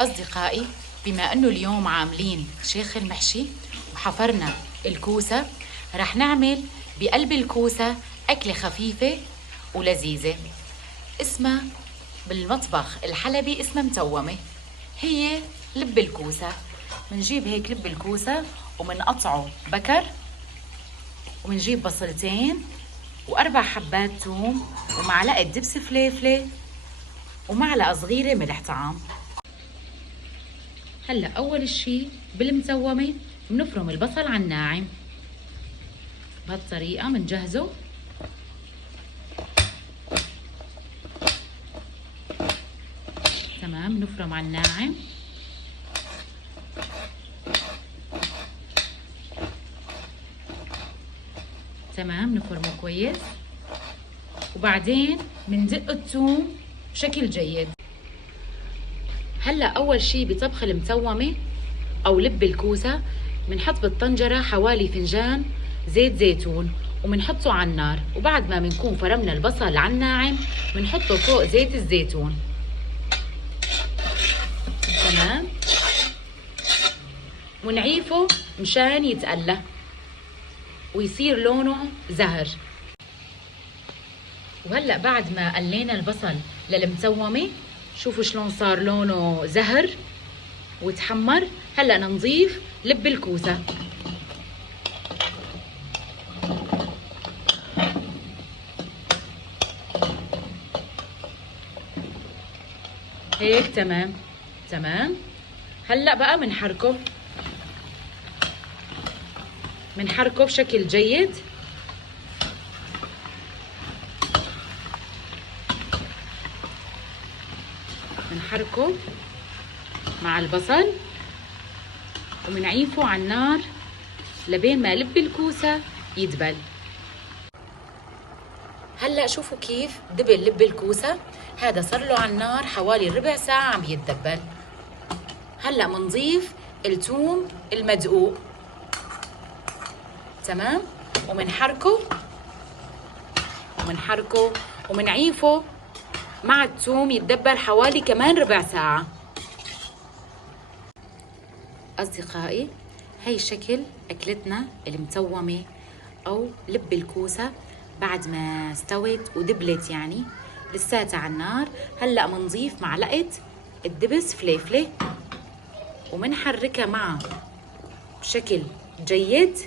أصدقائي، بما أنه اليوم عاملين شيخ المحشي وحفرنا الكوسة، رح نعمل بقلب الكوسة أكلة خفيفة ولذيذة اسمها بالمطبخ الحلبي اسمها متومة. هي لب الكوسة. منجيب هيك لب الكوسة ومنقطعه بكر، ومنجيب بصلتين وأربع حبات ثوم ومعلقة دبس فليفلة ومعلقة صغيرة ملح طعام. هلا اول شي بالمسومه بنفرم البصل على الناعم بهالطريقه. بنجهزه تمام، نفرم على الناعم. تمام، نفرمه كويس، وبعدين بندق الثوم بشكل جيد. هلا اول شي بطبخ المسومه او لب الكوسه بنحط بالطنجره حوالي فنجان زيت زيتون وبنحطه على النار، وبعد ما بنكون فرمنا البصل على الناعم بنحطه فوق زيت الزيتون. تمام، ونعيفه مشان يتقلى ويصير لونه زهر. وهلا بعد ما قلينا البصل للمسومه، شوفوا شلون صار لونه زهر وتحمر. هلا نضيف لب الكوسه. هيك تمام تمام. هلا بقى بنحركه بشكل جيد. بنحركه مع البصل وبنعيفه على النار لبين ما لب الكوسة يدبل. هلا شوفوا كيف دبل لب الكوسة. هذا صار له على النار حوالي ربع ساعة عم يتدبل. هلا بنضيف الثوم المدقوق. تمام، وبنحركه وبنعيفه مع الثوم يتدبل حوالي كمان ربع ساعة. أصدقائي، هي شكل أكلتنا المسومة أو لب الكوسة بعد ما استوت ودبلت، يعني لساتها على النار. هلأ منضيف معلقة الدبس فليفلة ومنحركها معها بشكل جيد.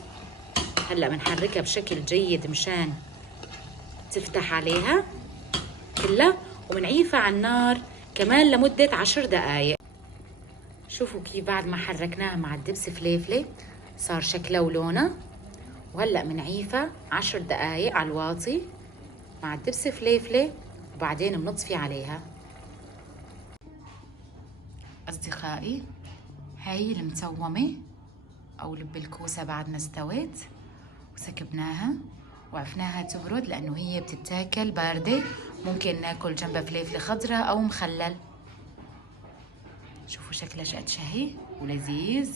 هلأ منحركها بشكل جيد مشان تفتح عليها كلها، ومنعيفها على النار كمان لمدة 10 دقايق. شوفوا كيف بعد ما حركناها مع الدبس فليفلة صار شكلها ولونها. وهلأ منعيفها 10 دقايق على الواطي مع الدبس فليفلة، وبعدين بنطفي عليها. أصدقائي، هاي المسومة أو لب الكوسة بعد ما استوت وسكبناها وعفناها تبرد، لأنه هي بتتاكل باردة. ممكن ناكل جنبها فليفلة خضراء أو مخلل. شوفوا شكلها شقد شهي ولذيذ.